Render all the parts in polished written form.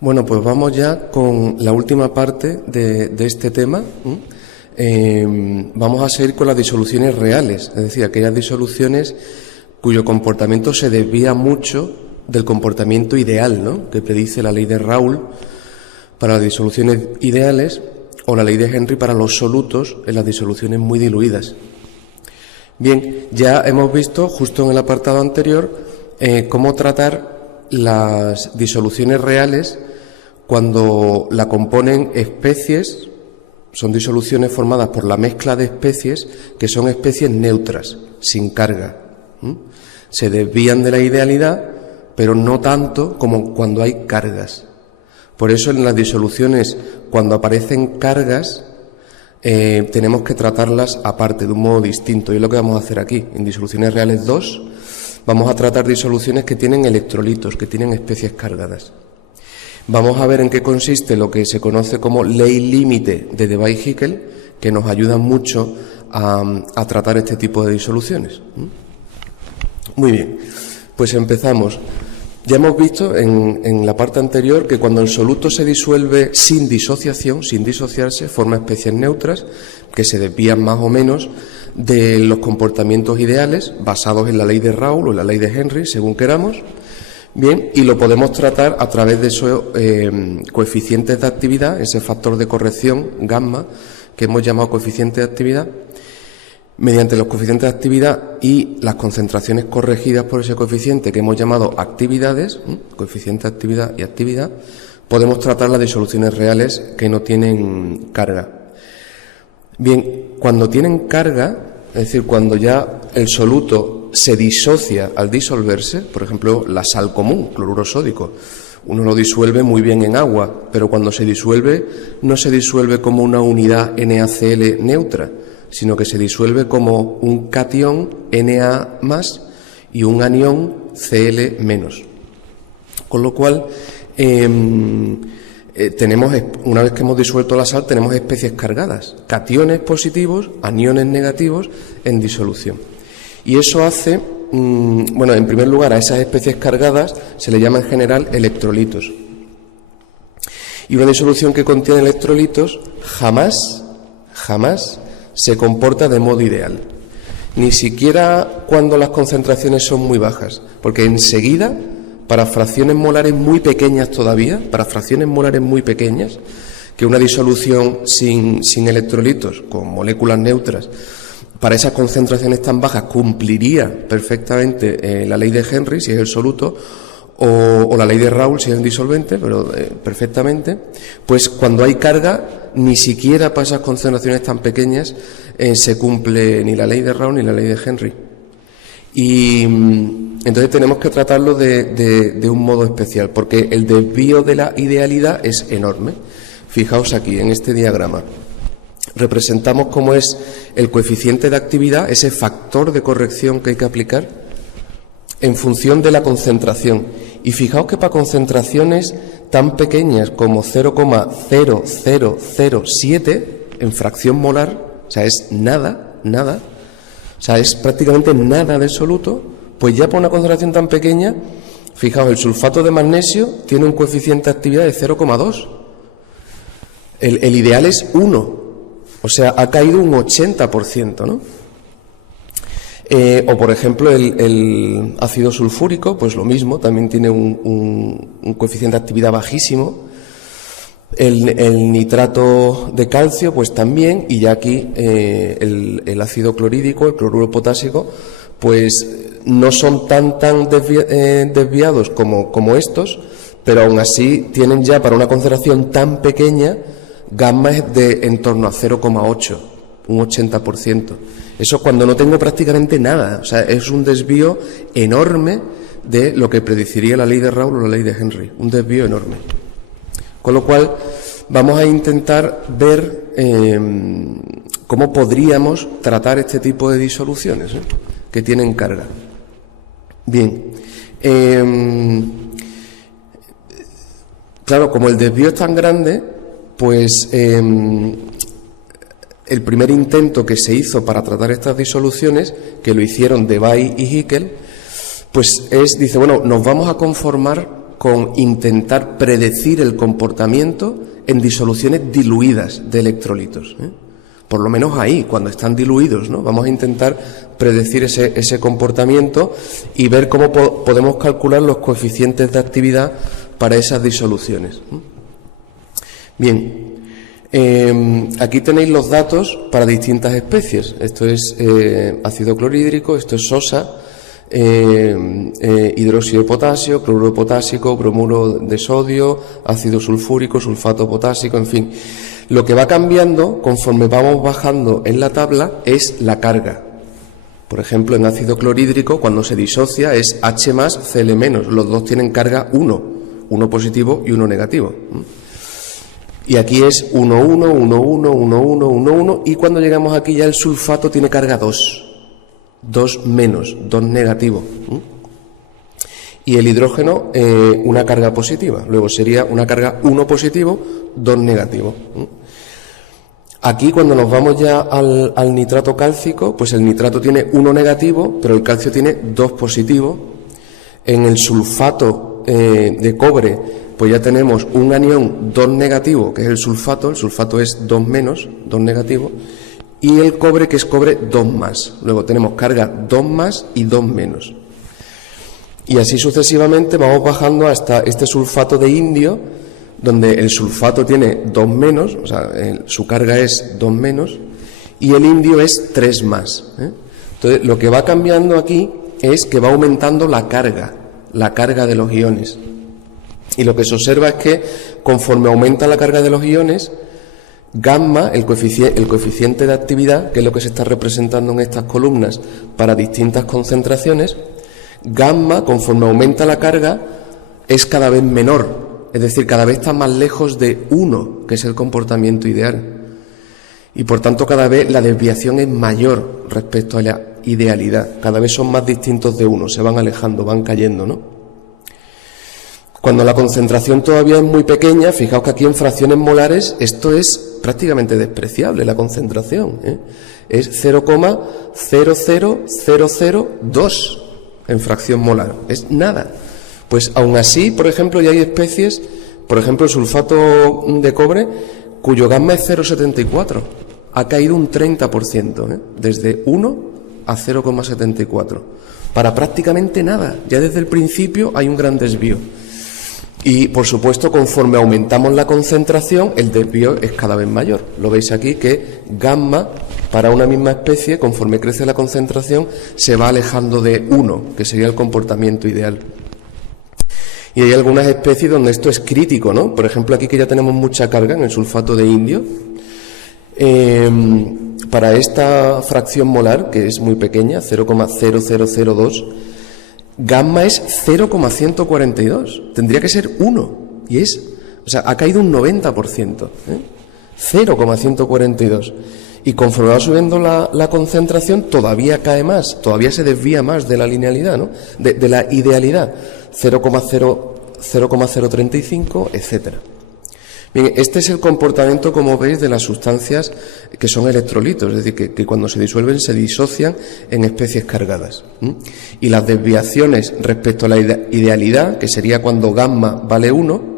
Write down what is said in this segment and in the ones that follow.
Bueno, pues vamos ya con la última parte de este tema. Vamos a seguir con las disoluciones reales, es decir, aquellas disoluciones cuyo comportamiento se desvía mucho del comportamiento ideal, ¿no?, que predice la ley de Raoult para las disoluciones ideales o la ley de Henry para los solutos en las disoluciones muy diluidas. Bien, ya hemos visto justo en el apartado anterior cómo tratar las disoluciones reales cuando la componen especies. Son disoluciones formadas por la mezcla de especies que son especies neutras, sin carga. Se desvían de la idealidad, pero no tanto como cuando hay cargas. Por eso en las disoluciones, cuando aparecen cargas, tenemos que tratarlas aparte, de un modo distinto. Y es lo que vamos a hacer aquí. En disoluciones reales 2 vamos a tratar disoluciones que tienen electrolitos, que tienen especies cargadas. Vamos a ver en qué consiste lo que se conoce como ley límite de Debye-Hickel, que nos ayuda mucho a tratar este tipo de disoluciones. Muy bien, pues empezamos. Ya hemos visto en la parte anterior que cuando el soluto se disuelve sin disociación, sin disociarse, forma especies neutras que se desvían más o menos de los comportamientos ideales basados en la ley de Raoult o en la ley de Henry, según queramos. Bien, y lo podemos tratar a través de esos coeficientes de actividad, ese factor de corrección, gamma, que hemos llamado coeficiente de actividad. Mediante los coeficientes de actividad y las concentraciones corregidas por ese coeficiente que hemos llamado actividades, coeficiente de actividad y actividad, podemos tratar las disoluciones reales que no tienen carga. Bien, cuando tienen carga, es decir, cuando ya el soluto se disocia al disolverse, por ejemplo, la sal común, cloruro sódico, uno lo disuelve muy bien en agua, pero cuando se disuelve, no se disuelve como una unidad NaCl neutra, sino que se disuelve como un catión Na más y un anión Cl menos. Con lo cual, tenemos, una vez que hemos disuelto la sal, tenemos especies cargadas, cationes positivos, aniones negativos en disolución. Y eso hace, bueno, en primer lugar, a esas especies cargadas se le llama en general electrolitos. Y una disolución que contiene electrolitos jamás se comporta de modo ideal. Ni siquiera cuando las concentraciones son muy bajas, porque enseguida, para fracciones molares muy pequeñas todavía, que una disolución sin electrolitos, con moléculas neutras, para esas concentraciones tan bajas cumpliría perfectamente la ley de Henry, si es el soluto, o la ley de Raoult, si es el disolvente, pero perfectamente, pues cuando hay carga, ni siquiera para esas concentraciones tan pequeñas se cumple ni la ley de Raoult ni la ley de Henry. Y entonces tenemos que tratarlo de un modo especial, porque el desvío de la idealidad es enorme. Fijaos aquí, en este diagrama. Representamos cómo es el coeficiente de actividad, ese factor de corrección que hay que aplicar en función de la concentración. Y fijaos que para concentraciones tan pequeñas como 0,0007 en fracción molar, o sea, es nada, o sea, es prácticamente nada de soluto, pues ya para una concentración tan pequeña, fijaos, el sulfato de magnesio tiene un coeficiente de actividad de 0,2. El ideal es 1. O sea, ha caído un 80%, ¿no? O, por ejemplo, el ácido sulfúrico, pues lo mismo, también tiene un coeficiente de actividad bajísimo. El nitrato de calcio, pues también, y ya aquí el ácido clorhídrico, el cloruro potásico, pues no son tan desviados como estos, pero aún así tienen ya para una concentración tan pequeña gamma es de en torno a 0,8, un 80%. Eso cuando no tengo prácticamente nada, o sea, es un desvío enorme de lo que predeciría la ley de Raoult o la ley de Henry, un desvío enorme. Con lo cual, vamos a intentar ver cómo podríamos tratar este tipo de disoluciones que tienen carga. Bien, claro, como el desvío es tan grande, pues el primer intento que se hizo para tratar estas disoluciones, que lo hicieron Debye y Hickel, pues dice, bueno, nos vamos a conformar con intentar predecir el comportamiento en disoluciones diluidas de electrolitos, ¿eh? Por lo menos ahí, cuando están diluidos, ¿no? Vamos a intentar predecir ese comportamiento y ver cómo podemos calcular los coeficientes de actividad para esas disoluciones. Bien, aquí tenéis los datos para distintas especies. Esto es ácido clorhídrico, esto es sosa, hidróxido de potasio, cloruro potásico, bromuro de sodio, ácido sulfúrico, sulfato potásico, en fin. Lo que va cambiando conforme vamos bajando en la tabla es la carga. Por ejemplo, en ácido clorhídrico, cuando se disocia es H más Cl menos. Los dos tienen carga 1, uno positivo y uno negativo. Y aquí es 1, 1, 1, 1, 1, 1, 1, 1, y cuando llegamos aquí ya el sulfato tiene carga 2. 2 menos, 2 negativo. Y el hidrógeno una carga positiva. Luego sería una carga 1 positivo, 2 negativo. Aquí cuando nos vamos ya al nitrato cálcico, pues el nitrato tiene 1 negativo, pero el calcio tiene 2 positivo. En el sulfato de cobre, pues ya tenemos un anión 2 negativo, que es el sulfato es 2 menos, 2 negativo, y el cobre, que es cobre 2 más. Luego tenemos carga 2 más y 2 menos. Y así sucesivamente vamos bajando hasta este sulfato de indio, donde el sulfato tiene 2 menos, o sea, su carga es 2 menos, y el indio es 3 más. Entonces, lo que va cambiando aquí es que va aumentando la carga de los iones. Y lo que se observa es que conforme aumenta la carga de los iones, gamma, el coeficiente de actividad, que es lo que se está representando en estas columnas para distintas concentraciones, gamma, conforme aumenta la carga, es cada vez menor. Es decir, cada vez está más lejos de 1, que es el comportamiento ideal. Y por tanto cada vez la desviación es mayor respecto a la idealidad. Cada vez son más distintos de 1, se van alejando, van cayendo, ¿no? Cuando la concentración todavía es muy pequeña, fijaos que aquí en fracciones molares esto es prácticamente despreciable, la concentración, ¿eh? Es 0,00002 en fracción molar, es nada. Pues aún así, por ejemplo, ya hay especies, por ejemplo el sulfato de cobre, cuyo gamma es 0,74, ha caído un 30%, ¿eh? Desde 1 a 0,74, para prácticamente nada. Ya desde el principio hay un gran desvío. Y, por supuesto, conforme aumentamos la concentración, el desvío es cada vez mayor. Lo veis aquí que gamma, para una misma especie, conforme crece la concentración, se va alejando de 1, que sería el comportamiento ideal. Y hay algunas especies donde esto es crítico, ¿no? Por ejemplo, aquí que ya tenemos mucha carga en el sulfato de indio, para esta fracción molar, que es muy pequeña, 0,0002, gamma es 0,142. Tendría que ser 1. Y es, o sea, ha caído un 90%. 0,142. Y conforme va subiendo la concentración, todavía cae más, todavía se desvía más de la linealidad, ¿no? De la idealidad. 0,035, etcétera. Bien, este es el comportamiento, como veis, de las sustancias que son electrolitos, es decir, que cuando se disuelven se disocian en especies cargadas. Y las desviaciones respecto a la idealidad, que sería cuando gamma vale 1,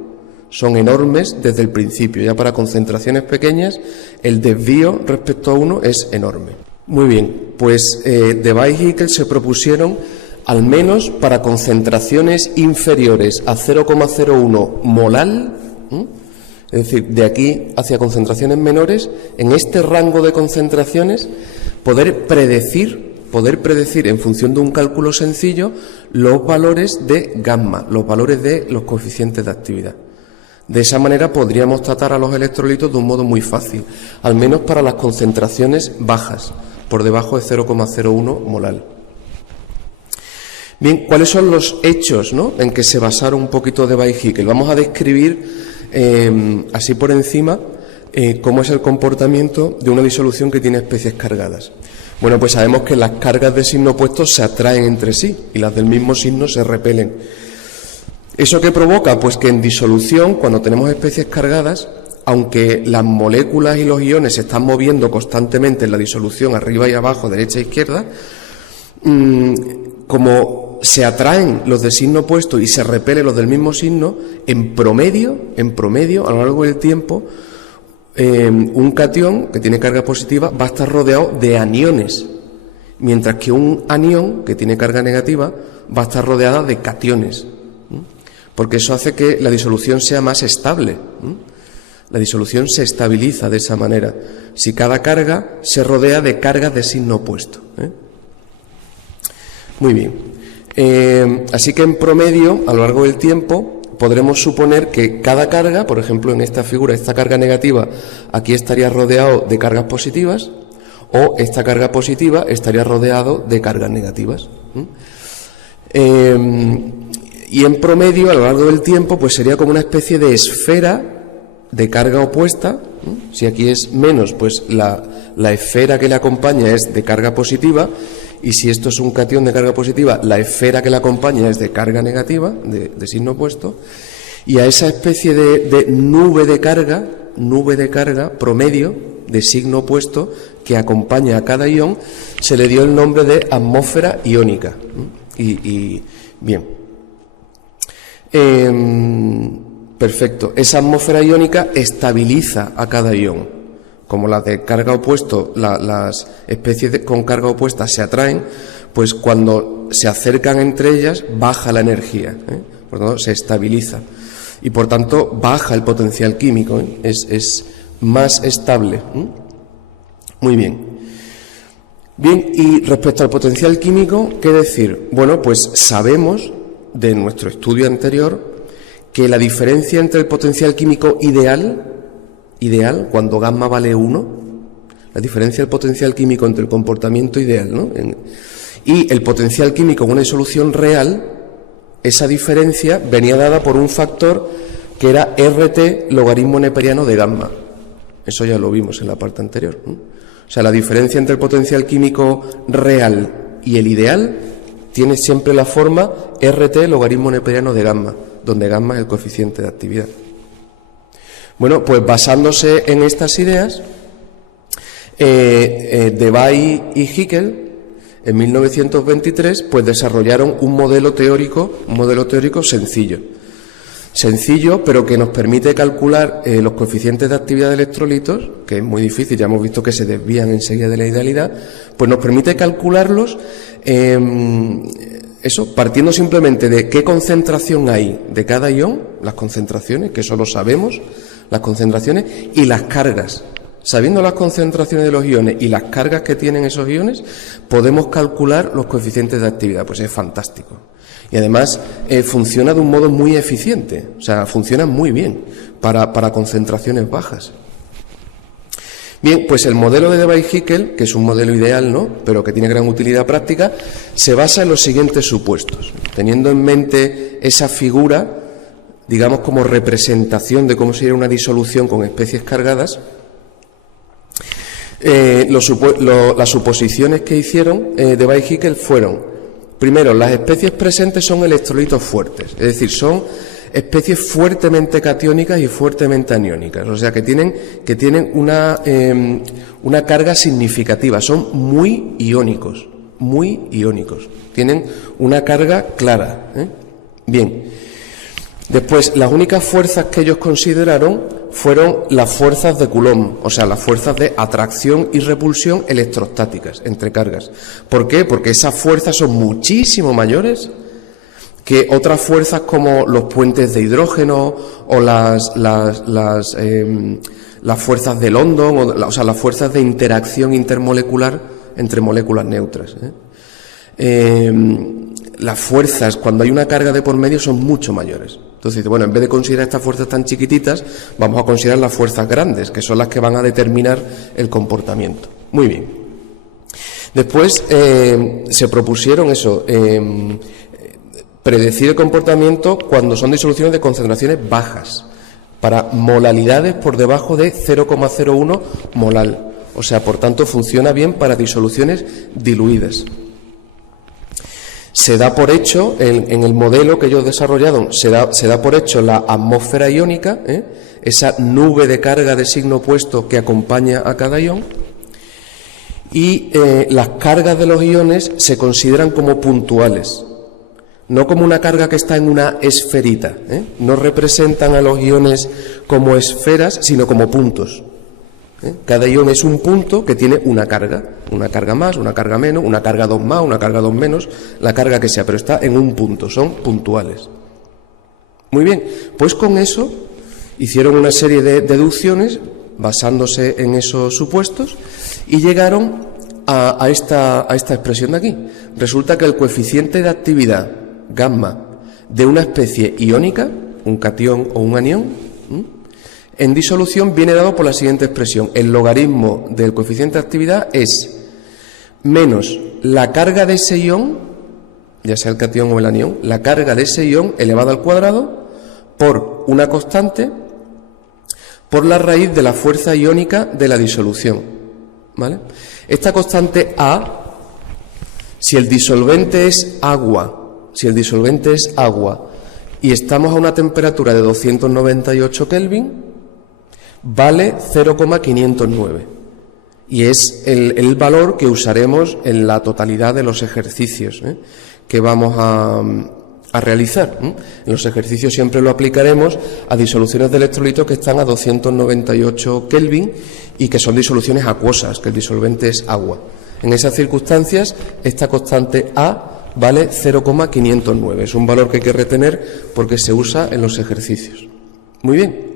son enormes desde el principio. Ya para concentraciones pequeñas, el desvío respecto a 1 es enorme. Muy bien, pues Debye y Hickel se propusieron, al menos para concentraciones inferiores a 0,01 molar, es decir, de aquí hacia concentraciones menores, en este rango de concentraciones, poder predecir en función de un cálculo sencillo los valores de gamma, los valores de los coeficientes de actividad. De esa manera podríamos tratar a los electrolitos de un modo muy fácil, al menos para las concentraciones bajas, por debajo de 0,01 molar. Bien, ¿cuáles son los hechos, ¿no?, en que se basaron un poquito Debye y Hickel? Vamos a describir así por encima cómo es el comportamiento de una disolución que tiene especies cargadas. Bueno, pues sabemos que las cargas de signo opuesto se atraen entre sí y las del mismo signo se repelen. ¿Eso qué provoca? Pues que en disolución, cuando tenemos especies cargadas, aunque las moléculas y los iones se están moviendo constantemente en la disolución arriba y abajo, derecha e izquierda, como se atraen los de signo opuesto y se repelen los del mismo signo, en promedio, a lo largo del tiempo, un catión que tiene carga positiva va a estar rodeado de aniones, mientras que un anión que tiene carga negativa va a estar rodeada de cationes, porque eso hace que la disolución sea más estable. La disolución se estabiliza de esa manera, si cada carga se rodea de cargas de signo opuesto. Muy bien. Así que en promedio, a lo largo del tiempo, podremos suponer que cada carga, por ejemplo en esta figura, esta carga negativa, aquí estaría rodeado de cargas positivas, o esta carga positiva estaría rodeado de cargas negativas. Y en promedio, a lo largo del tiempo, pues sería como una especie de esfera de carga opuesta. Si aquí es menos, pues la esfera que le acompaña es de carga positiva, y si esto es un catión de carga positiva, la esfera que le acompaña es de carga negativa, de signo opuesto, y a esa especie de nube de carga promedio de signo opuesto que acompaña a cada ión, se le dio el nombre de atmósfera iónica. Y bien. Perfecto. Esa atmósfera iónica estabiliza a cada ión. Como las de carga opuesto, las especies con carga opuesta se atraen, pues cuando se acercan entre ellas baja la energía, por lo tanto se estabiliza y por tanto baja el potencial químico, es más estable. Muy bien. Bien, y respecto al potencial químico, ¿qué decir? Bueno, pues sabemos de nuestro estudio anterior que la diferencia entre el potencial químico ideal, cuando gamma vale 1, la diferencia del potencial químico entre el comportamiento ideal, ¿no?, y el potencial químico en una disolución real, esa diferencia venía dada por un factor que era RT logaritmo neperiano de gamma. Eso ya lo vimos en la parte anterior, ¿no? O sea, la diferencia entre el potencial químico real y el ideal tiene siempre la forma RT logaritmo neperiano de gamma, donde gamma es el coeficiente de actividad. Bueno, pues basándose en estas ideas, Debye y Hickel, en 1923, pues desarrollaron un modelo teórico sencillo, pero que nos permite calcular los coeficientes de actividad de electrolitos, que es muy difícil, ya hemos visto que se desvían enseguida de la idealidad, pues nos permite calcularlos, partiendo simplemente de qué concentración hay de cada ión, las concentraciones, que eso lo sabemos, las concentraciones y las cargas. Sabiendo las concentraciones de los iones y las cargas que tienen esos iones, podemos calcular los coeficientes de actividad. Pues es fantástico. Y además funciona de un modo muy eficiente, o sea, funciona muy bien para concentraciones bajas. Bien, pues el modelo de Debye y Hickel, que es un modelo ideal, ¿no?, pero que tiene gran utilidad práctica, se basa en los siguientes supuestos. Teniendo en mente esa figura, digamos como representación de cómo sería una disolución con especies cargadas, las suposiciones que hicieron Debye y Hickel fueron: primero, las especies presentes son electrolitos fuertes, es decir, son especies fuertemente catiónicas y fuertemente aniónicas, o sea que tienen una carga significativa, son muy iónicos, tienen una carga clara. Bien. Después, las únicas fuerzas que ellos consideraron fueron las fuerzas de Coulomb, o sea, las fuerzas de atracción y repulsión electrostáticas entre cargas. ¿Por qué? Porque esas fuerzas son muchísimo mayores que otras fuerzas como los puentes de hidrógeno o las fuerzas de London, o sea, las fuerzas de interacción intermolecular entre moléculas neutras. Las fuerzas, cuando hay una carga de por medio, son mucho mayores. Entonces, bueno, en vez de considerar estas fuerzas tan chiquititas, vamos a considerar las fuerzas grandes, que son las que van a determinar el comportamiento. Muy bien. Después se propusieron predecir el comportamiento cuando son disoluciones de concentraciones bajas, para molalidades por debajo de 0,01 molal. O sea, por tanto, funciona bien para disoluciones diluidas. Se da por hecho, en el modelo que ellos desarrollaron, se da por hecho la atmósfera iónica, esa nube de carga de signo opuesto que acompaña a cada ión, y las cargas de los iones se consideran como puntuales. no como una carga que está en una esferita, ¿eh? No representan a los iones como esferas, sino como puntos. Cada ion es un punto que tiene una carga más, una carga menos, una carga 2 más, una carga 2 menos, la carga que sea, pero está en un punto, son puntuales. Muy bien, pues con eso hicieron una serie de deducciones basándose en esos supuestos y llegaron a esta expresión de aquí. Resulta que el coeficiente de actividad gamma de una especie iónica, un catión o un anión, en disolución viene dado por la siguiente expresión. El logaritmo del coeficiente de actividad es menos la carga de ese ión, ya sea el catión o el anión, la carga de ese ión elevado al cuadrado por una constante por la raíz de la fuerza iónica de la disolución. ¿Vale? Esta constante A, si el disolvente es agua, y estamos a una temperatura de 298 Kelvin, vale 0,509. Y es el valor que usaremos en la totalidad de los ejercicios que vamos a realizar. En los ejercicios siempre lo aplicaremos a disoluciones de electrolitos que están a 298 Kelvin y que son disoluciones acuosas, que el disolvente es agua. En esas circunstancias, esta constante A vale 0,509. Es un valor que hay que retener porque se usa en los ejercicios. Muy bien.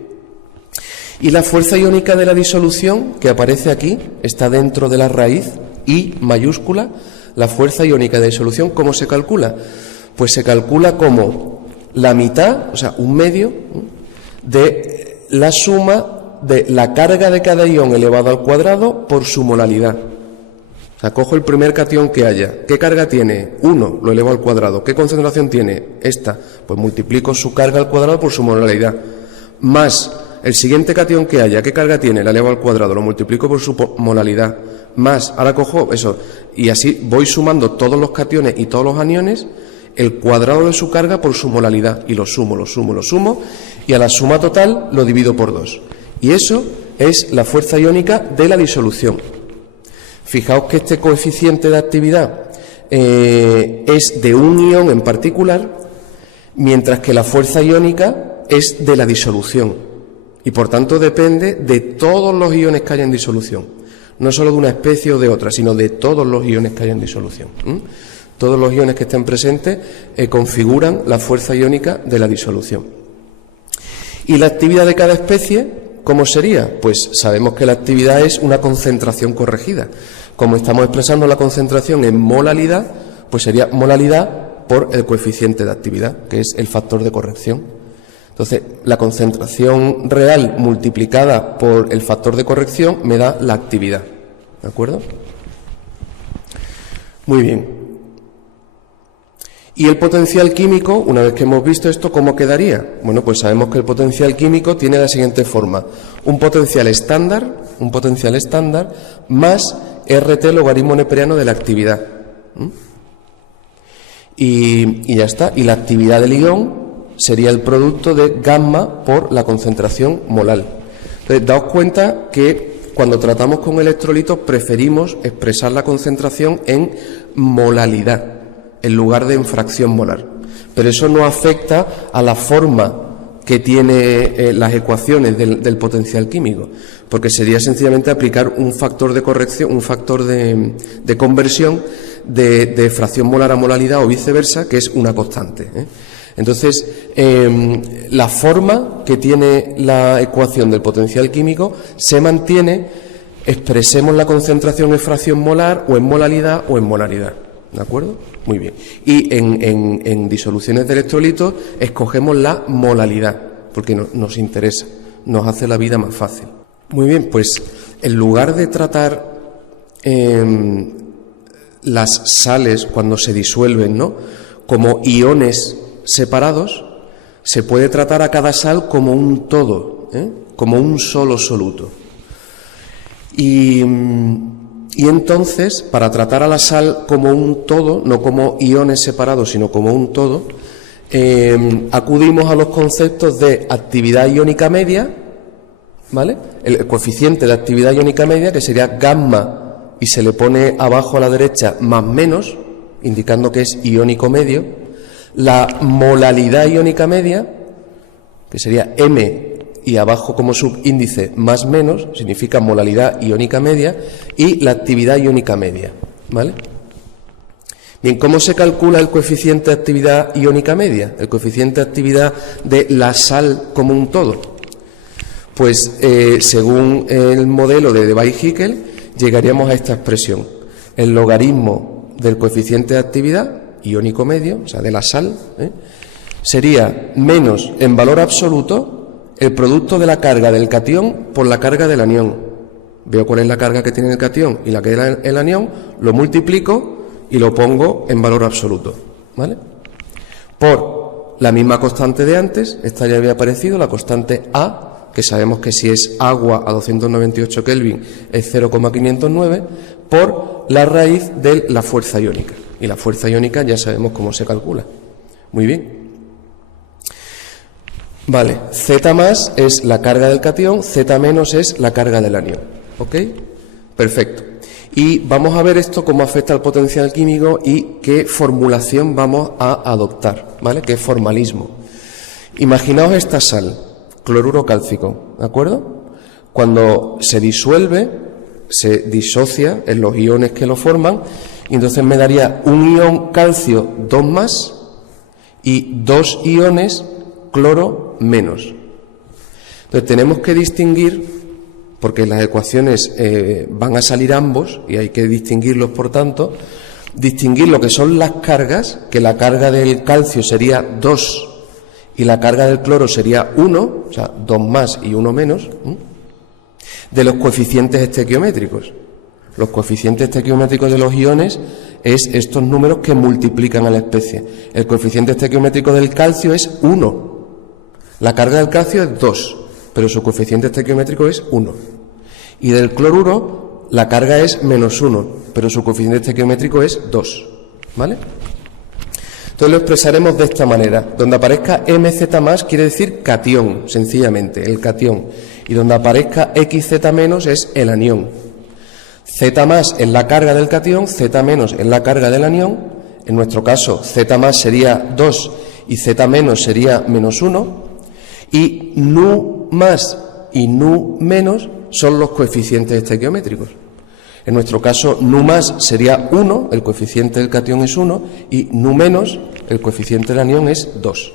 Y la fuerza iónica de la disolución, que aparece aquí, está dentro de la raíz, I mayúscula. La fuerza iónica de disolución, ¿cómo se calcula? Pues se calcula como la mitad, o sea, un medio, de la suma de la carga de cada ión elevado al cuadrado por su molalidad. O sea, cojo el primer catión que haya. ¿Qué carga tiene? 1, lo elevo al cuadrado. ¿Qué concentración tiene? Esta. Pues multiplico su carga al cuadrado por su molalidad. Más el siguiente catión que haya. ¿Qué carga tiene? La elevo al cuadrado. Lo multiplico por su molalidad. Más, ahora cojo eso. Y así voy sumando todos los cationes y todos los aniones, el cuadrado de su carga por su molalidad. Y lo sumo. Y a la suma total lo divido por 2. Y eso es la fuerza iónica de la disolución. Fijaos que este coeficiente de actividad es de un ión en particular, mientras que la fuerza iónica es de la disolución. Y por tanto depende de todos los iones que haya en disolución. No solo de una especie o de otra, sino de todos los iones que haya en disolución. Todos los iones que estén presentes configuran la fuerza iónica de la disolución. ¿Y la actividad de cada especie cómo sería? Pues sabemos que la actividad es una concentración corregida. Como estamos expresando la concentración en molalidad, pues sería molalidad por el coeficiente de actividad, que es el factor de corrección. Entonces, la concentración real multiplicada por el factor de corrección me da la actividad. ¿De acuerdo? Muy bien. ¿Y el potencial químico, una vez que hemos visto esto, cómo quedaría? Bueno, pues sabemos que el potencial químico tiene la siguiente forma. Un potencial estándar más RT logaritmo neperiano de la actividad. Y ya está. Y la actividad del ión sería el producto de gamma por la concentración molar. Entonces, daos cuenta que cuando tratamos con electrolitos preferimos expresar la concentración en molalidad en lugar de en fracción molar. Pero eso no afecta a la forma que tiene las ecuaciones del potencial químico, porque sería sencillamente aplicar un factor de corrección, un factor de conversión de fracción molar a molalidad o viceversa, que es una constante. Entonces, la forma que tiene la ecuación del potencial químico se mantiene, expresemos la concentración en fracción molar o en molalidad o en molaridad. ¿De acuerdo? Muy bien. Y en disoluciones de electrolitos escogemos la molalidad, porque nos interesa, nos hace la vida más fácil. Muy bien, pues en lugar de tratar las sales cuando se disuelven, ¿no?, como iones separados, se puede tratar a cada sal como un todo, como un solo soluto. Y entonces, para tratar a la sal como un todo, no como iones separados, sino como un todo, acudimos a los conceptos de actividad iónica media, ¿vale? El coeficiente de actividad iónica media, que sería gamma, y se le pone abajo a la derecha más menos, indicando que es iónico medio, la molalidad iónica media, que sería M y abajo como subíndice más menos, significa molalidad iónica media, y la actividad iónica media, ¿vale? Bien, ¿cómo se calcula el coeficiente de actividad iónica media? El coeficiente de actividad de la sal como un todo. Pues según el modelo de Debye-Hickel, llegaríamos a esta expresión. El logaritmo del coeficiente de actividad iónico medio, o sea, de la sal, sería menos en valor absoluto el producto de la carga del catión por la carga del anión. Veo cuál es la carga que tiene el catión y la que tiene el anión, lo multiplico y lo pongo en valor absoluto, ¿vale? Por la misma constante de antes, esta ya había aparecido, la constante A, que sabemos que si es agua a 298 Kelvin es 0,509, por la raíz de la fuerza iónica. Y la fuerza iónica ya sabemos cómo se calcula. Muy bien. Vale, Z más es la carga del catión, Z menos es la carga del anión. ¿Ok? Perfecto. Y vamos a ver esto cómo afecta al potencial químico y qué formulación vamos a adoptar, ¿vale? Qué formalismo. Imaginaos esta sal, cloruro cálcico, ¿de acuerdo? Cuando se disuelve, se disocia en los iones que lo forman, y entonces me daría un ion calcio 2+, y 2 iones cloro menos. Entonces tenemos que distinguir, porque las ecuaciones van a salir ambos y hay que distinguirlos, por tanto, distinguir lo que son las cargas, que la carga del calcio sería 2 y la carga del cloro sería 1, o sea, 2+ y 1 menos, de los coeficientes estequiométricos. Los coeficientes estequiométricos de los iones es estos números que multiplican a la especie. El coeficiente estequiométrico del calcio es 1. La carga del calcio es 2, pero su coeficiente estequiométrico es 1. Y del cloruro, la carga es -1, pero su coeficiente estequiométrico es 2. ¿Vale? Entonces lo expresaremos de esta manera. Donde aparezca MZ+ quiere decir catión, sencillamente, el catión. Y donde aparezca XZ- es el anión. Z+ es la carga del catión, Z- es la carga del anión. En nuestro caso, Z+ sería 2 y Z- sería -1. Y nu más y nu menos son los coeficientes estequiométricos. En nuestro caso, nu más sería 1, el coeficiente del catión es 1, y nu menos, el coeficiente del anión es 2.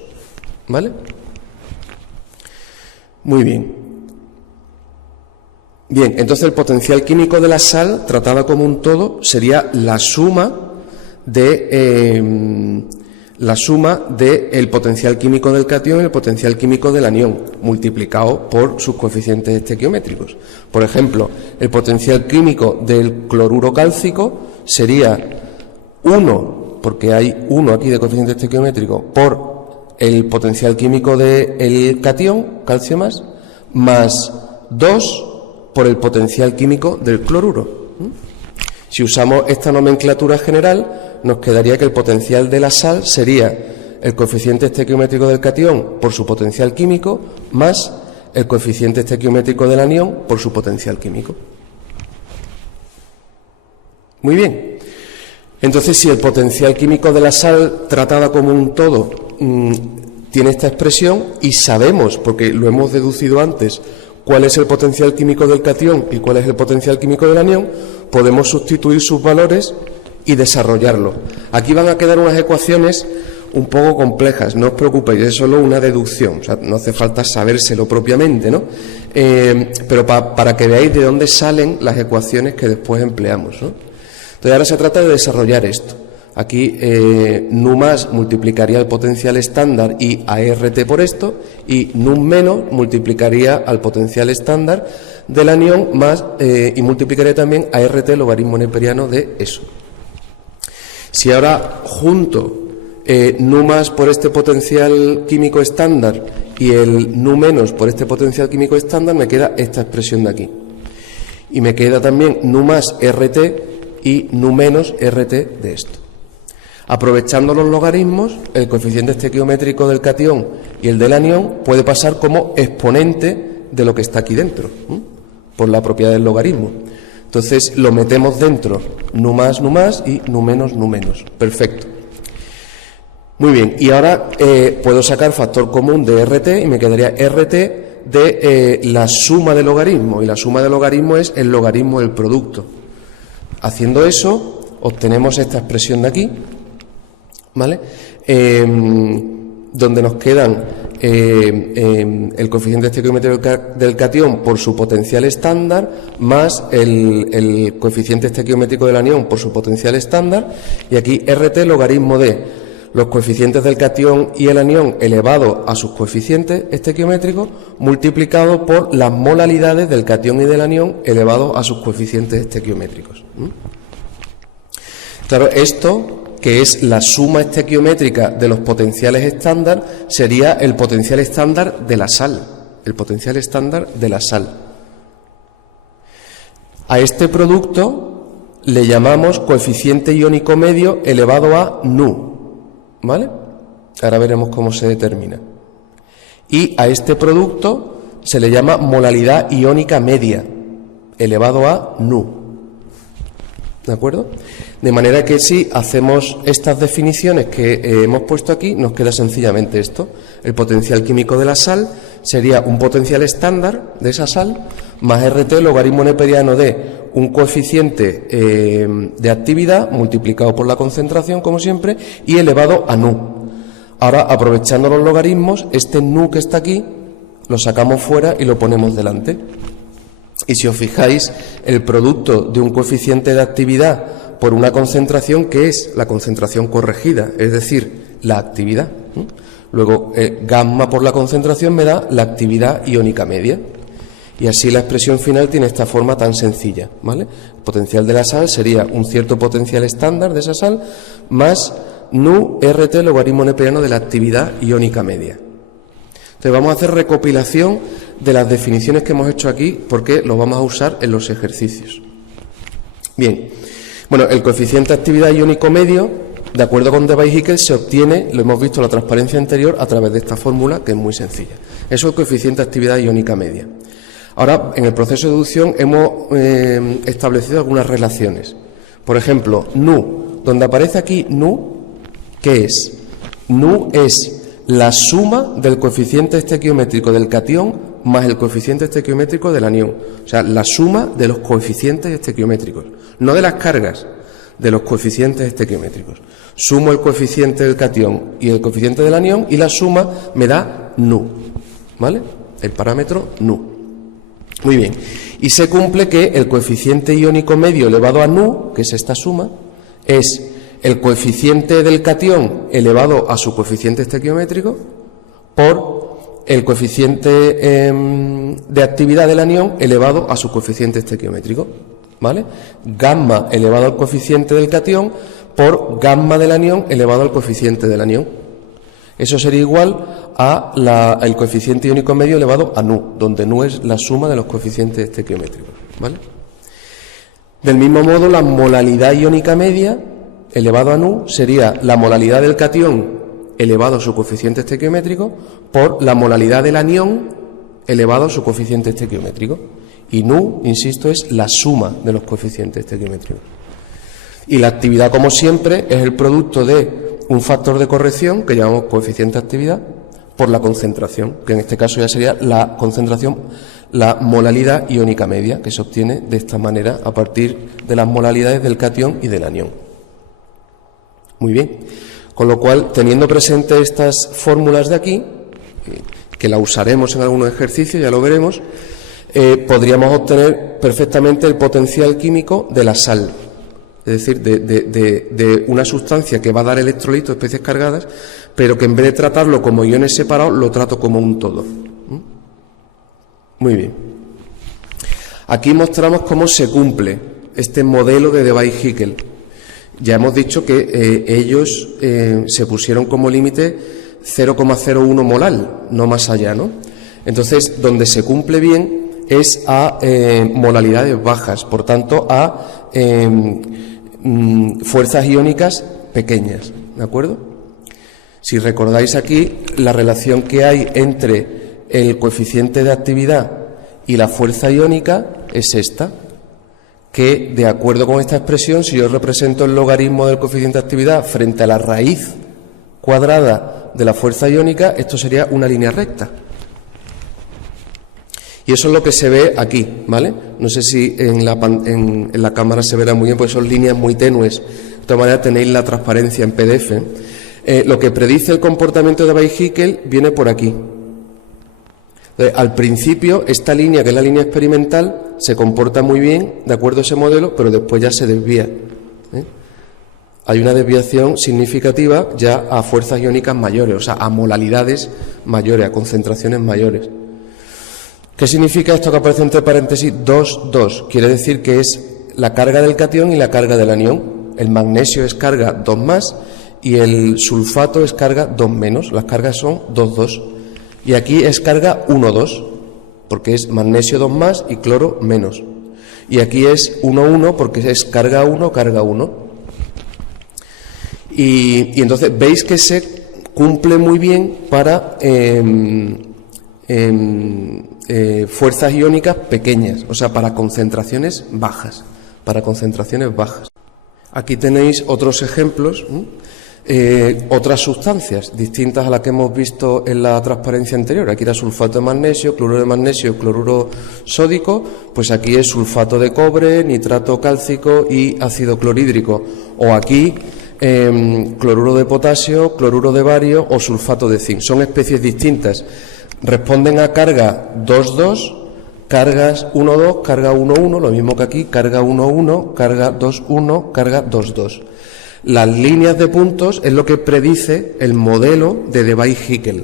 ¿Vale? Muy bien. Bien, entonces el potencial químico de la sal, tratada como un todo, sería la suma del potencial químico del catión y el potencial químico del anión, multiplicado por sus coeficientes estequiométricos. Por ejemplo, el potencial químico del cloruro cálcico sería 1, porque hay 1 aquí de coeficiente estequiométrico, por el potencial químico del catión, calcio más 2 por el potencial químico del cloruro. Si usamos esta nomenclatura general, nos quedaría que el potencial de la sal sería el coeficiente estequiométrico del catión por su potencial químico más el coeficiente estequiométrico del anión por su potencial químico. Muy bien. Entonces, si el potencial químico de la sal tratada como un todo tiene esta expresión, y sabemos, porque lo hemos deducido antes, cuál es el potencial químico del catión y cuál es el potencial químico del anión, podemos sustituir sus valores y desarrollarlo. Aquí van a quedar unas ecuaciones un poco complejas, no os preocupéis, es solo una deducción, o sea, no hace falta sabérselo propiamente, ¿no? Pero para que veáis de dónde salen las ecuaciones que después empleamos, ¿no? Entonces ahora se trata de desarrollar esto. Aquí nu más multiplicaría el potencial estándar y ART por esto, y nu menos multiplicaría al potencial estándar del anión más y multiplicaría también ART, logaritmo neperiano de eso. Si ahora junto nu más por este potencial químico estándar y el nu menos por este potencial químico estándar, me queda esta expresión de aquí. Y me queda también nu más RT y nu menos RT de esto. Aprovechando los logaritmos, el coeficiente estequiométrico del catión y el del anión puede pasar como exponente de lo que está aquí dentro, por la propiedad del logaritmo. Entonces lo metemos dentro, nu más y nu menos. Perfecto. Muy bien, y ahora puedo sacar factor común de RT y me quedaría RT de la suma de logaritmos, y la suma de logaritmos es el logaritmo del producto. Haciendo eso, obtenemos esta expresión de aquí, ¿vale? Donde nos quedan el coeficiente estequiométrico del catión por su potencial estándar, más el coeficiente estequiométrico del anión por su potencial estándar, y aquí RT logaritmo de los coeficientes del catión y el anión elevado a sus coeficientes estequiométricos multiplicado por las molalidades del catión y del anión elevado a sus coeficientes estequiométricos. Claro, esto, que es la suma estequiométrica de los potenciales estándar, sería el potencial estándar de la sal. El potencial estándar de la sal. A este producto le llamamos coeficiente iónico medio elevado a nu. ¿Vale? Ahora veremos cómo se determina. Y a este producto se le llama molalidad iónica media, elevado a nu. ¿De acuerdo? De manera que si hacemos estas definiciones que hemos puesto aquí, nos queda sencillamente esto. El potencial químico de la sal sería un potencial estándar de esa sal, más RT logaritmo neperiano de un coeficiente de actividad multiplicado por la concentración, como siempre, y elevado a nu. Ahora, aprovechando los logaritmos, este nu que está aquí lo sacamos fuera y lo ponemos delante. Y si os fijáis, el producto de un coeficiente de actividad por una concentración que es la concentración corregida, es decir, la actividad. Luego, gamma por la concentración me da la actividad iónica media. Y así la expresión final tiene esta forma tan sencilla, ¿vale? El potencial de la sal sería un cierto potencial estándar de esa sal más nu RT logaritmo neperiano de la actividad iónica media. Entonces vamos a hacer recopilación de las definiciones que hemos hecho aquí porque lo vamos a usar en los ejercicios. Bien, bueno, el coeficiente de actividad iónico medio, de acuerdo con Debye-Hickel, se obtiene, lo hemos visto en la transparencia anterior, a través de esta fórmula que es muy sencilla. Eso es el coeficiente de actividad iónica media. Ahora, en el proceso de deducción hemos establecido algunas relaciones. Por ejemplo, nu, donde aparece aquí nu, ¿qué es? Nu es la suma del coeficiente estequiométrico del catión más el coeficiente estequiométrico del anión. O sea, la suma de los coeficientes estequiométricos, no de las cargas, de los coeficientes estequiométricos. Sumo el coeficiente del catión y el coeficiente del anión y la suma me da nu, ¿vale? El parámetro nu. Muy bien, y se cumple que el coeficiente iónico medio elevado a nu, que es esta suma, es el coeficiente del catión elevado a su coeficiente estequiométrico por el coeficiente de actividad del anión elevado a su coeficiente estequiométrico, ¿vale? Gamma elevado al coeficiente del catión por gamma del anión elevado al coeficiente del anión. Eso sería igual a el coeficiente iónico medio elevado a nu, donde nu es la suma de los coeficientes estequiométricos, ¿vale? Del mismo modo, la molalidad iónica media elevado a nu sería la molalidad del catión elevado a su coeficiente estequiométrico por la molalidad del anión elevado a su coeficiente estequiométrico. Y nu, insisto, es la suma de los coeficientes estequiométricos. Y la actividad, como siempre, es el producto de un factor de corrección, que llamamos coeficiente de actividad, por la concentración, que en este caso ya sería la concentración, la molalidad iónica media, que se obtiene de esta manera a partir de las molalidades del catión y del anión. Muy bien. Con lo cual, teniendo presente estas fórmulas de aquí, que las usaremos en algunos ejercicios, ya lo veremos, podríamos obtener perfectamente el potencial químico de la sal. Es decir, de una sustancia que va a dar electrolitos, especies cargadas, pero que en vez de tratarlo como iones separados, lo trato como un todo. Muy bien. Aquí mostramos cómo se cumple este modelo de Debye-Hickel. Ya hemos dicho que ellos se pusieron como límite 0,01 molal, no más allá, ¿no? Entonces, donde se cumple bien es a molalidades bajas, por tanto, a fuerzas iónicas pequeñas, ¿de acuerdo? Si recordáis aquí, la relación que hay entre el coeficiente de actividad y la fuerza iónica es esta, que de acuerdo con esta expresión, si yo represento el logaritmo del coeficiente de actividad frente a la raíz cuadrada de la fuerza iónica, esto sería una línea recta. Y eso es lo que se ve aquí, ¿vale? No sé si en la cámara se verá muy bien, porque son líneas muy tenues. De todas maneras tenéis la transparencia en PDF. Lo que predice el comportamiento de Debye-Hickel viene por aquí. Entonces, al principio, esta línea, que es la línea experimental, se comporta muy bien, de acuerdo a ese modelo, pero después ya se desvía. Hay una desviación significativa ya a fuerzas iónicas mayores, o sea, a molalidades mayores, a concentraciones mayores. ¿Qué significa esto que aparece entre paréntesis 2, 2? Quiere decir que es la carga del catión y la carga del anión. El magnesio es carga 2 más y el sulfato es carga 2 menos. Las cargas son 2, 2. Y aquí es carga 1, 2, porque es magnesio 2 más y cloro menos. Y aquí es 1, 1, porque es carga 1, carga 1. Y entonces veis que se cumple muy bien para fuerzas iónicas pequeñas, o sea, para concentraciones bajas. Aquí tenéis otros ejemplos, otras sustancias distintas a las que hemos visto en la transparencia anterior. Aquí era sulfato de magnesio, cloruro sódico, pues aquí es sulfato de cobre, nitrato cálcico y ácido clorhídrico. O aquí cloruro de potasio, cloruro de bario o sulfato de zinc. Son especies distintas. Responden a carga 2, 2, cargas 1, 2, carga 1, 1, lo mismo que aquí, carga 1, 1, carga 2, 1, carga 2, 2. Las líneas de puntos es lo que predice el modelo de Debye-Hickel,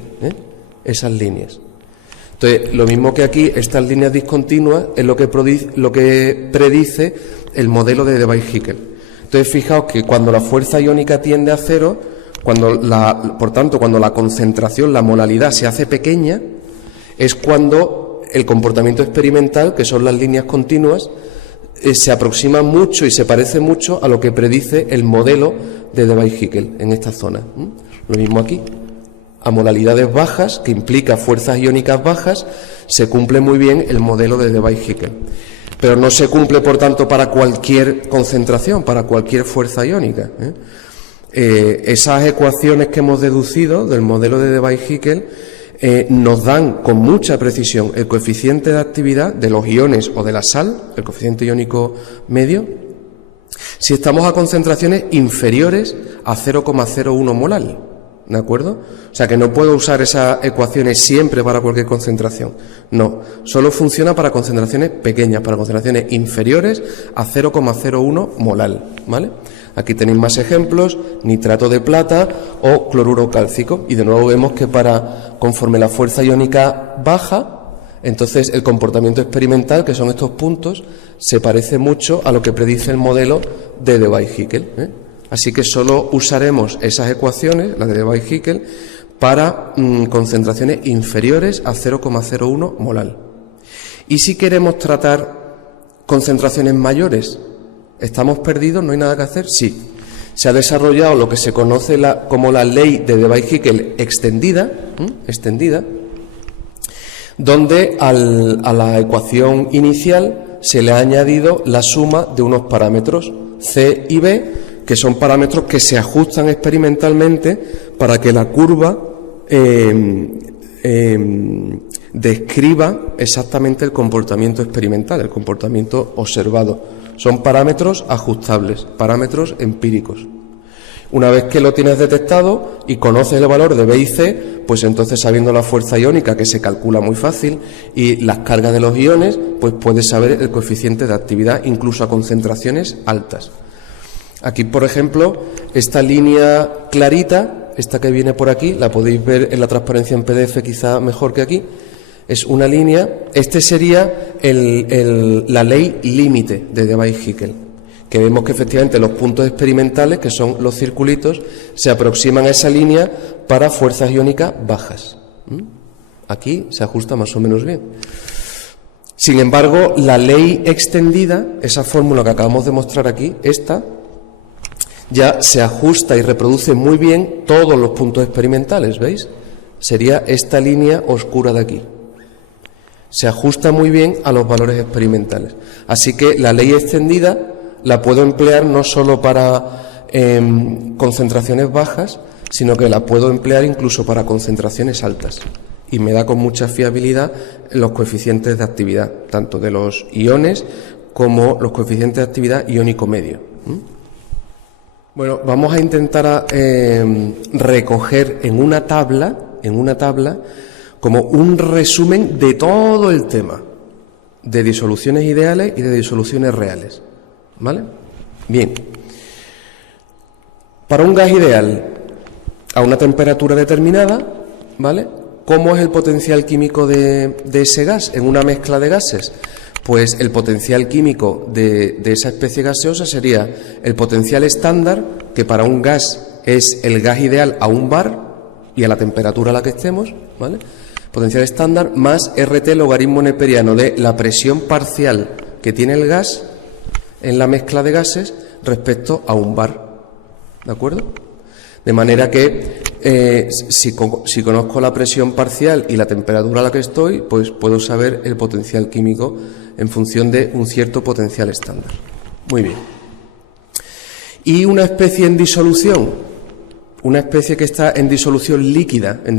esas líneas. Entonces, lo mismo que aquí, estas líneas discontinuas es lo que predice el modelo de Debye-Hickel. Entonces, fijaos que cuando la fuerza iónica tiende a cero, por tanto, cuando la concentración, la molalidad se hace pequeña, es cuando el comportamiento experimental, que son las líneas continuas, se aproxima mucho y se parece mucho a lo que predice el modelo de Debye-Hickel en esta zona. Lo mismo aquí. A molalidades bajas, que implica fuerzas iónicas bajas, se cumple muy bien el modelo de Debye-Hickel. Pero no se cumple, por tanto, para cualquier concentración, para cualquier fuerza iónica. Esas ecuaciones que hemos deducido del modelo de Debye-Hickel nos dan con mucha precisión el coeficiente de actividad de los iones o de la sal, el coeficiente iónico medio, si estamos a concentraciones inferiores a 0,01 molal, ¿de acuerdo? O sea que no puedo usar esas ecuaciones siempre para cualquier concentración, no, solo funciona para concentraciones pequeñas, para concentraciones inferiores a 0,01 molal, ¿vale? Aquí tenéis más ejemplos, nitrato de plata o cloruro cálcico. Y de nuevo vemos que conforme la fuerza iónica baja, entonces el comportamiento experimental, que son estos puntos, se parece mucho a lo que predice el modelo de Debye-Hickel. Así que solo usaremos esas ecuaciones, las de Debye-Hickel, para concentraciones inferiores a 0,01 molal. Y si queremos tratar concentraciones mayores, ¿estamos perdidos? ¿No hay nada que hacer? Sí. Se ha desarrollado lo que se conoce como la ley de Debye-Hickel extendida, donde a la ecuación inicial se le ha añadido la suma de unos parámetros C y B, que son parámetros que se ajustan experimentalmente para que la curva describa exactamente el comportamiento experimental, el comportamiento observado. Son parámetros ajustables, parámetros empíricos. Una vez que lo tienes detectado y conoces el valor de B y C, pues entonces, sabiendo la fuerza iónica, que se calcula muy fácil, y las cargas de los iones, pues puedes saber el coeficiente de actividad incluso a concentraciones altas. Aquí, por ejemplo, esta línea clarita, esta que viene por aquí, la podéis ver en la transparencia en PDF quizá mejor que aquí. Es una línea, sería la ley límite de Debye-Hickel, que vemos que efectivamente los puntos experimentales, que son los circulitos, se aproximan a esa línea para fuerzas iónicas bajas. Aquí se ajusta más o menos bien. Sin embargo, la ley extendida, esa fórmula que acabamos de mostrar aquí, esta, ya se ajusta y reproduce muy bien todos los puntos experimentales, ¿veis? Sería esta línea oscura de aquí. Se ajusta muy bien a los valores experimentales. Así que la ley extendida la puedo emplear no solo para concentraciones bajas, sino que la puedo emplear incluso para concentraciones altas. Y me da con mucha fiabilidad los coeficientes de actividad, tanto de los iones como los coeficientes de actividad iónico medio. Bueno, vamos a intentar recoger en una tabla, como un resumen de todo el tema, de disoluciones ideales y de disoluciones reales. ¿Vale? Bien. Para un gas ideal, a una temperatura determinada, ¿vale? ¿Cómo es el potencial químico de ese gas en una mezcla de gases? Pues el potencial químico de esa especie gaseosa sería el potencial estándar, que para un gas es el gas ideal a un bar y a la temperatura a la que estemos, ¿vale? Potencial estándar más RT logaritmo neperiano de la presión parcial que tiene el gas en la mezcla de gases respecto a un bar, ¿de acuerdo? De manera que si conozco la presión parcial y la temperatura a la que estoy, pues puedo saber el potencial químico en función de un cierto potencial estándar. Muy bien. Y una especie en disolución, una especie que está en disolución líquida, en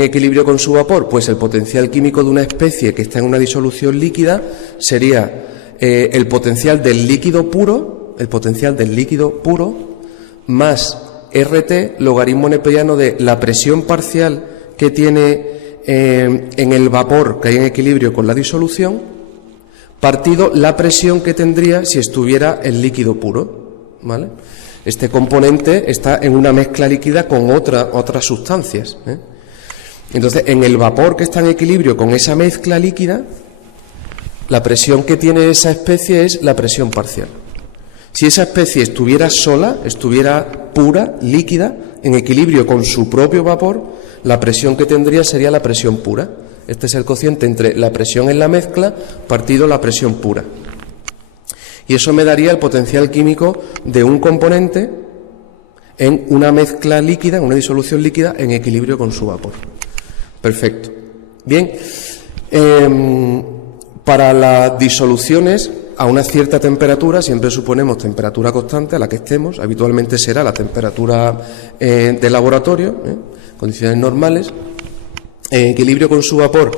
equilibrio con su vapor, pues el potencial químico de una especie que está en una disolución líquida sería el potencial del líquido puro, más RT logaritmo neperiano de la presión parcial que tiene en el vapor que hay en equilibrio con la disolución, partido la presión que tendría si estuviera el líquido puro, ¿vale? Este componente está en una mezcla líquida con otras sustancias, ¿eh? Entonces, en el vapor que está en equilibrio con esa mezcla líquida, la presión que tiene esa especie es la presión parcial. Si esa especie estuviera sola, estuviera pura, líquida, en equilibrio con su propio vapor, la presión que tendría sería la presión pura. Este es el cociente entre la presión en la mezcla partido la presión pura. Y eso me daría el potencial químico de un componente en una mezcla líquida, en una disolución líquida, en equilibrio con su vapor. Perfecto. Bien, para las disoluciones a una cierta temperatura, siempre suponemos temperatura constante a la que estemos, habitualmente será la temperatura de laboratorio, condiciones normales, en equilibrio con su vapor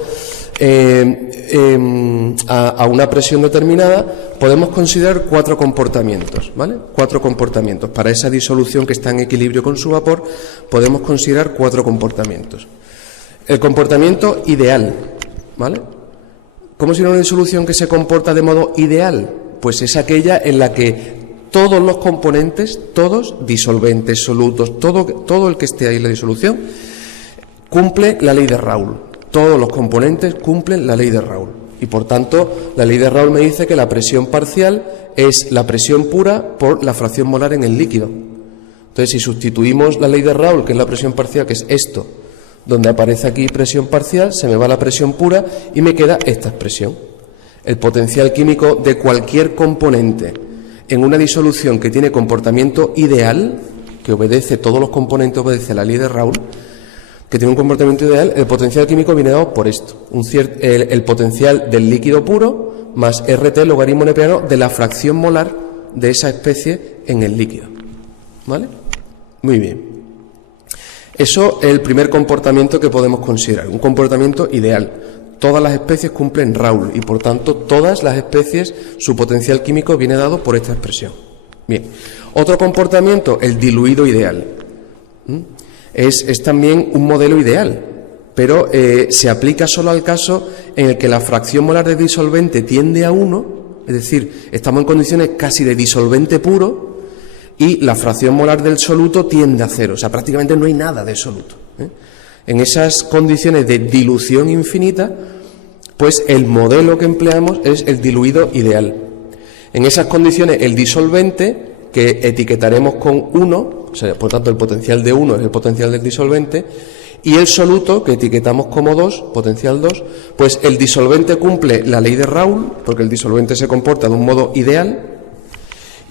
a una presión determinada, podemos considerar 4 comportamientos, ¿vale? 4 comportamientos. Para esa disolución que está en equilibrio con su vapor, podemos considerar 4 comportamientos. El comportamiento ideal, ¿vale? ¿Cómo sería una disolución que se comporta de modo ideal? Pues es aquella en la que todos los componentes, todos, disolventes, solutos, todo el que esté ahí en la disolución, cumple la ley de Raoult. Todos los componentes cumplen la ley de Raoult. Y por tanto, la ley de Raoult me dice que la presión parcial es la presión pura por la fracción molar en el líquido. Entonces, si sustituimos la ley de Raoult, que es la presión parcial, que es esto, donde aparece aquí presión parcial, se me va la presión pura y me queda esta expresión. El potencial químico de cualquier componente en una disolución que tiene comportamiento ideal, que obedece, todos los componentes obedecen a la ley de Raoult, que tiene un comportamiento ideal, el potencial químico viene dado por esto, el potencial del líquido puro más RT logaritmo neperiano de la fracción molar de esa especie en el líquido. ¿Vale? Muy bien. Eso es el primer comportamiento que podemos considerar, un comportamiento ideal. Todas las especies cumplen Raoult y, por tanto, todas las especies, su potencial químico viene dado por esta expresión. Bien. Otro comportamiento, el diluido ideal. Es también un modelo ideal, pero se aplica solo al caso en el que la fracción molar de disolvente tiende a 1, es decir, estamos en condiciones casi de disolvente puro, y la fracción molar del soluto tiende a 0, o sea, prácticamente no hay nada de soluto. En esas condiciones de dilución infinita, pues el modelo que empleamos es el diluido ideal. En esas condiciones, el disolvente, que etiquetaremos con 1, o sea, por tanto el potencial de 1 es el potencial del disolvente, y el soluto, que etiquetamos como 2, potencial 2, pues el disolvente cumple la ley de Raoult, porque el disolvente se comporta de un modo ideal,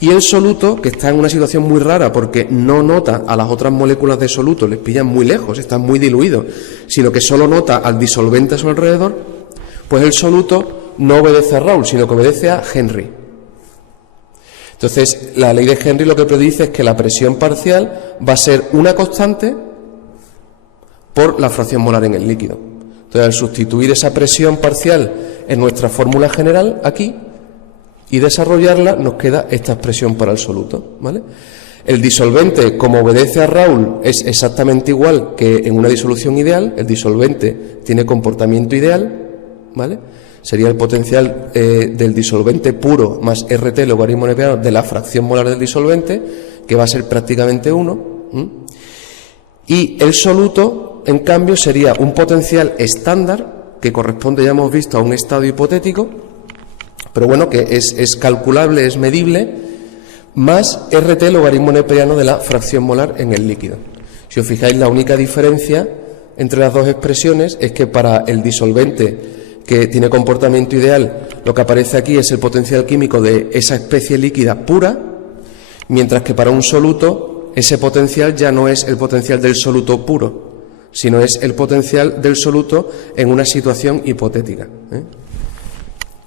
y el soluto, que está en una situación muy rara porque no nota a las otras moléculas de soluto, les pillan muy lejos, están muy diluidos, sino que solo nota al disolvente a su alrededor, pues el soluto no obedece a Raoult, sino que obedece a Henry. Entonces, la ley de Henry lo que predice es que la presión parcial va a ser una constante por la fracción molar en el líquido. Entonces, al sustituir esa presión parcial en nuestra fórmula general aquí y desarrollarla, nos queda esta expresión para el soluto, ¿vale? El disolvente, como obedece a Raoul, es exactamente igual que en una disolución ideal. El disolvente tiene comportamiento ideal, ¿vale? Sería el potencial del disolvente puro más RT logaritmo neperiano de la fracción molar del disolvente, que va a ser prácticamente 1. Y el soluto, en cambio, sería un potencial estándar, que corresponde, ya hemos visto, a un estado hipotético, pero bueno, que es calculable, es medible, más RT logaritmo neperiano de la fracción molar en el líquido. Si os fijáis, la única diferencia entre las dos expresiones es que para el disolvente que tiene comportamiento ideal, lo que aparece aquí es el potencial químico de esa especie líquida pura, mientras que para un soluto ese potencial ya no es el potencial del soluto puro, sino es el potencial del soluto en una situación hipotética.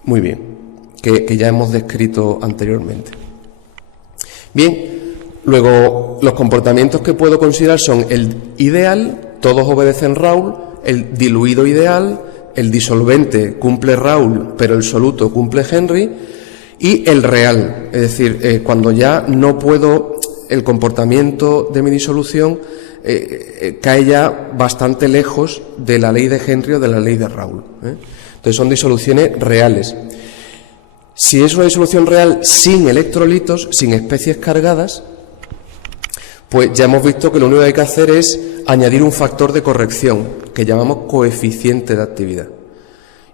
Muy bien, que ya hemos descrito anteriormente. Bien, luego los comportamientos que puedo considerar son el ideal, todos obedecen Raoul, el diluido ideal, el disolvente cumple Raoul, pero el soluto cumple Henry, y el real, es decir, cuando ya no puedo, el comportamiento de mi disolución cae ya bastante lejos de la ley de Henry o de la ley de Raoul. Entonces son disoluciones reales. Si es una disolución real sin electrolitos, sin especies cargadas, pues ya hemos visto que lo único que hay que hacer es añadir un factor de corrección, que llamamos coeficiente de actividad.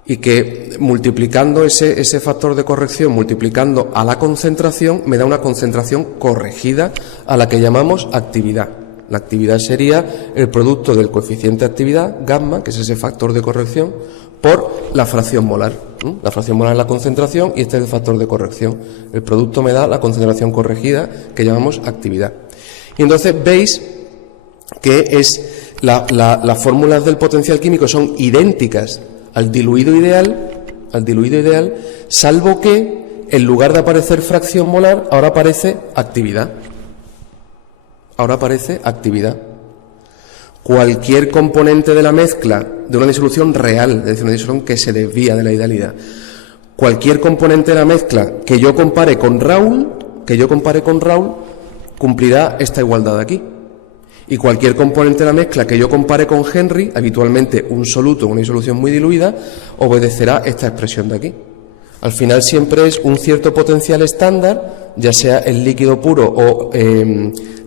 Y que multiplicando ese factor de corrección, multiplicando a la concentración, me da una concentración corregida a la que llamamos actividad. La actividad sería el producto del coeficiente de actividad, gamma, que es ese factor de corrección, por la fracción molar. La fracción molar es la concentración y este es el factor de corrección. El producto me da la concentración corregida, que llamamos actividad. Y entonces veis que las fórmulas del potencial químico son idénticas al diluido ideal, salvo que en lugar de aparecer fracción molar, ahora aparece actividad. Cualquier componente de la mezcla de una disolución real, es decir, una disolución que se desvía de la idealidad, cualquier componente de la mezcla que yo compare con Raoul, cumplirá esta igualdad de aquí. Y cualquier componente de la mezcla que yo compare con Henry, habitualmente un soluto, una disolución muy diluida, obedecerá esta expresión de aquí. Al final siempre es un cierto potencial estándar, ya sea el líquido puro o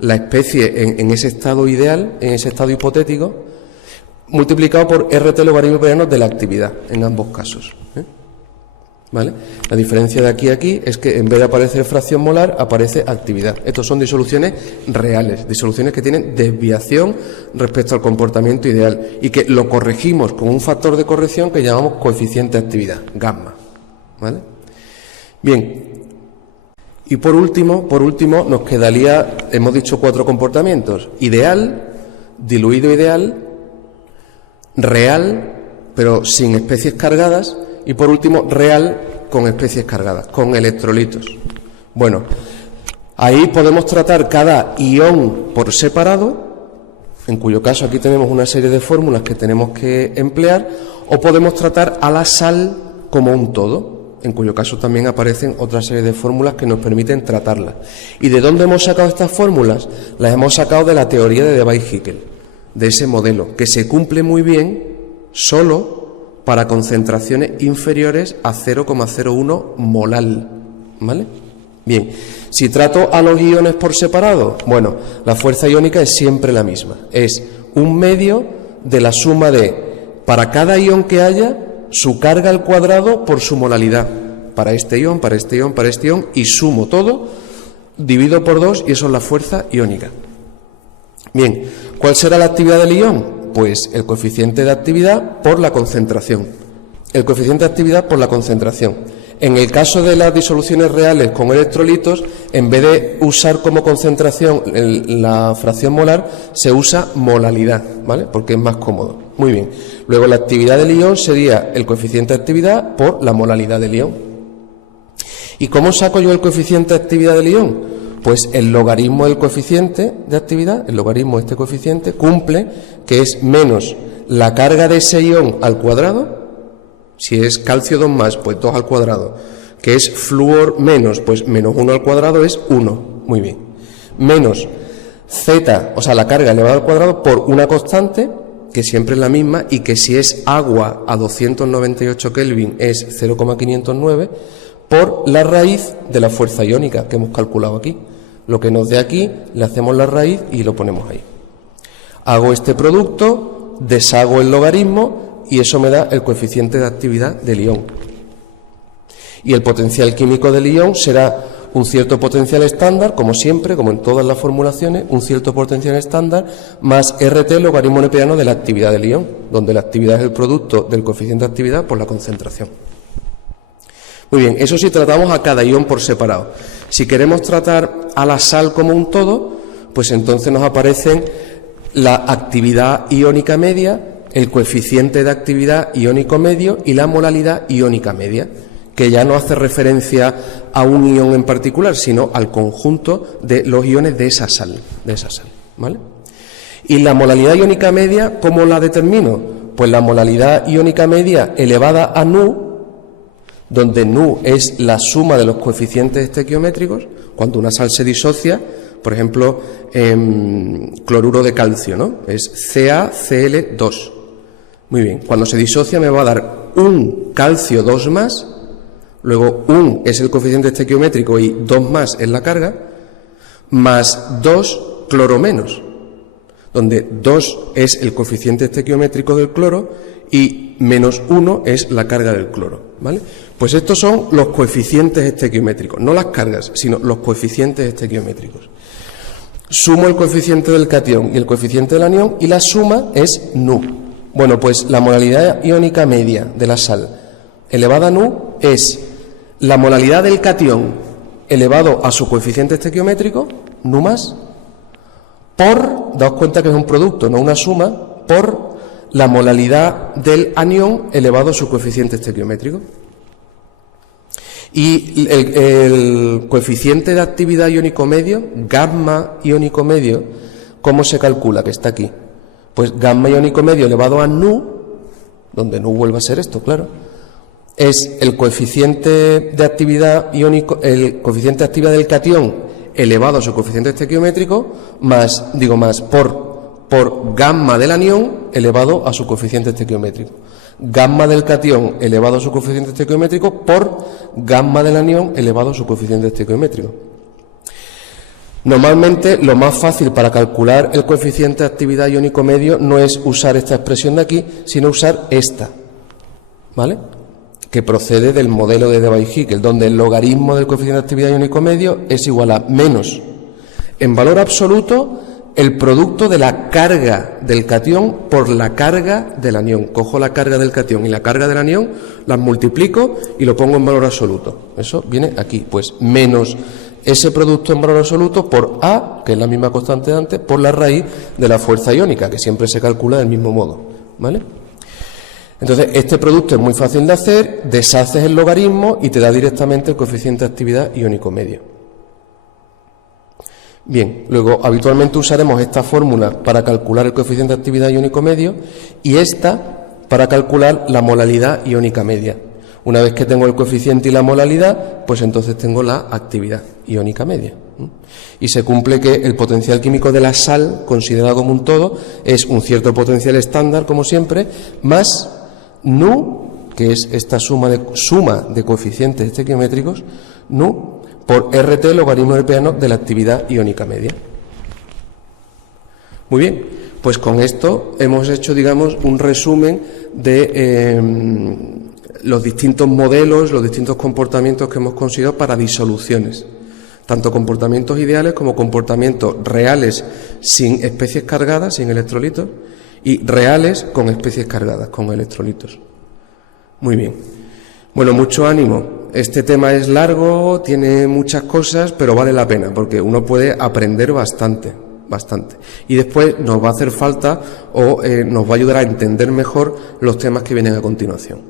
la especie en ese estado ideal, en ese estado hipotético, multiplicado por RT logaritmo neperiano de la actividad, en ambos casos. ¿Vale? La diferencia de aquí a aquí es que en vez de aparecer fracción molar, aparece actividad. Estos son disoluciones reales, disoluciones que tienen desviación respecto al comportamiento ideal y que lo corregimos con un factor de corrección que llamamos coeficiente de actividad, gamma. ¿Vale? Bien, y por último nos quedaría, hemos dicho 4 comportamientos: ideal, diluido ideal, real, pero sin especies cargadas, y por último real con especies cargadas, con electrolitos. Bueno, ahí podemos tratar cada ión por separado, en cuyo caso aquí tenemos una serie de fórmulas que tenemos que emplear, o podemos tratar a la sal como un todo, en cuyo caso también aparecen otra serie de fórmulas que nos permiten tratarlas. ¿Y de dónde hemos sacado estas fórmulas? Las hemos sacado de la teoría de Debye-Hickel, de ese modelo, que se cumple muy bien solo para concentraciones inferiores a 0,01 molal. ¿Vale? Bien, si trato a los iones por separado, bueno, la fuerza iónica es siempre la misma. Es un medio de la suma de, para cada ion que haya, su carga al cuadrado por su molalidad. Para este ion, para este ion, para este ion, y sumo todo, divido por 2 y eso es la fuerza iónica. Bien, ¿cuál será la actividad del ion? Pues el coeficiente de actividad por la concentración. El coeficiente de actividad por la concentración. En el caso de las disoluciones reales con electrolitos, en vez de usar como concentración la fracción molar, se usa molalidad, ¿vale? Porque es más cómodo. Muy bien. Luego la actividad del ion sería el coeficiente de actividad por la molalidad del ion. ¿Y cómo saco yo el coeficiente de actividad del ion? Pues el logaritmo del coeficiente de actividad, el logaritmo de este coeficiente, cumple que es menos la carga de ese ion al cuadrado, si es calcio 2+, pues 2 al cuadrado, que es flúor menos, pues menos 1 al cuadrado es 1, muy bien, menos z, o sea, la carga elevada al cuadrado por una constante, que siempre es la misma, y que si es agua a 298 Kelvin es 0,509, por la raíz de la fuerza iónica que hemos calculado aquí. Lo que nos dé aquí, le hacemos la raíz y lo ponemos ahí. Hago este producto, deshago el logaritmo y eso me da el coeficiente de actividad del ion. Y el potencial químico del ion será un cierto potencial estándar, como siempre, como en todas las formulaciones, un cierto potencial estándar más RT, logaritmo neperiano de la actividad del ion, donde la actividad es el producto del coeficiente de actividad por la concentración. Muy bien, eso sí tratamos a cada ion por separado. Si queremos tratar a la sal como un todo, pues entonces nos aparecen la actividad iónica media, el coeficiente de actividad iónico medio y la molalidad iónica media, que ya no hace referencia a un ion en particular, sino al conjunto de los iones de esa sal, ¿vale? Y la molalidad iónica media, ¿cómo la determino? Pues la molalidad iónica media elevada a nu, donde nu es la suma de los coeficientes estequiométricos, cuando una sal se disocia, por ejemplo, cloruro de calcio, ¿no? Es CaCl2. Muy bien, cuando se disocia me va a dar un calcio 2+, luego 1 es el coeficiente estequiométrico y 2+ es la carga, más 2 cloro menos, donde 2 es el coeficiente estequiométrico del cloro y menos 1 es la carga del cloro, ¿vale? Pues estos son los coeficientes estequiométricos, no las cargas, sino los coeficientes estequiométricos. Sumo el coeficiente del catión y el coeficiente del anión y la suma es nu. Bueno, pues la molalidad iónica media de la sal elevada a nu es la molalidad del catión elevado a su coeficiente estequiométrico, nu más, por, daos cuenta que es un producto, no una suma, por la molalidad del anión elevado a su coeficiente estequiométrico. Y el coeficiente de actividad iónico medio, gamma iónico medio, ¿cómo se calcula? Que está aquí. Pues gamma iónico medio elevado a nu, donde nu vuelve a ser esto, claro, es el coeficiente de actividad iónico, el coeficiente de actividad del catión elevado a su coeficiente estequiométrico, más por gamma del anión elevado a su coeficiente estequiométrico. Gamma del catión elevado a su coeficiente estequiométrico por gamma del anión elevado a su coeficiente estequiométrico. Normalmente lo más fácil para calcular el coeficiente de actividad iónico medio no es usar esta expresión de aquí, sino usar esta, ¿vale? Que procede del modelo de Debye-Hickel, donde el logaritmo del coeficiente de actividad iónico medio es igual a menos, en valor absoluto, el producto de la carga del catión por la carga del anión. Cojo la carga del catión y la carga del anión, las multiplico y lo pongo en valor absoluto. Eso viene aquí, pues menos ese producto en valor absoluto por A, que es la misma constante de antes, por la raíz de la fuerza iónica, que siempre se calcula del mismo modo, ¿vale? Entonces, este producto es muy fácil de hacer, deshaces el logaritmo y te da directamente el coeficiente de actividad iónico medio. Bien, luego habitualmente usaremos esta fórmula para calcular el coeficiente de actividad iónico medio y esta para calcular la molalidad iónica media. Una vez que tengo el coeficiente y la molalidad, pues entonces tengo la actividad iónica media. Y se cumple que el potencial químico de la sal, considerado como un todo, es un cierto potencial estándar, como siempre, más nu, que es esta suma de coeficientes estequiométricos, nu, por RT, logaritmo neperiano de la actividad iónica media. Muy bien, pues con esto hemos hecho, digamos, un resumen de los distintos modelos, los distintos comportamientos que hemos considerado para disoluciones, tanto comportamientos ideales como comportamientos reales sin especies cargadas, sin electrolitos, y reales con especies cargadas, con electrolitos. Muy bien. Bueno, mucho ánimo. Este tema es largo, tiene muchas cosas, pero vale la pena, porque uno puede aprender bastante. Y después nos va a hacer falta o nos va a ayudar a entender mejor los temas que vienen a continuación.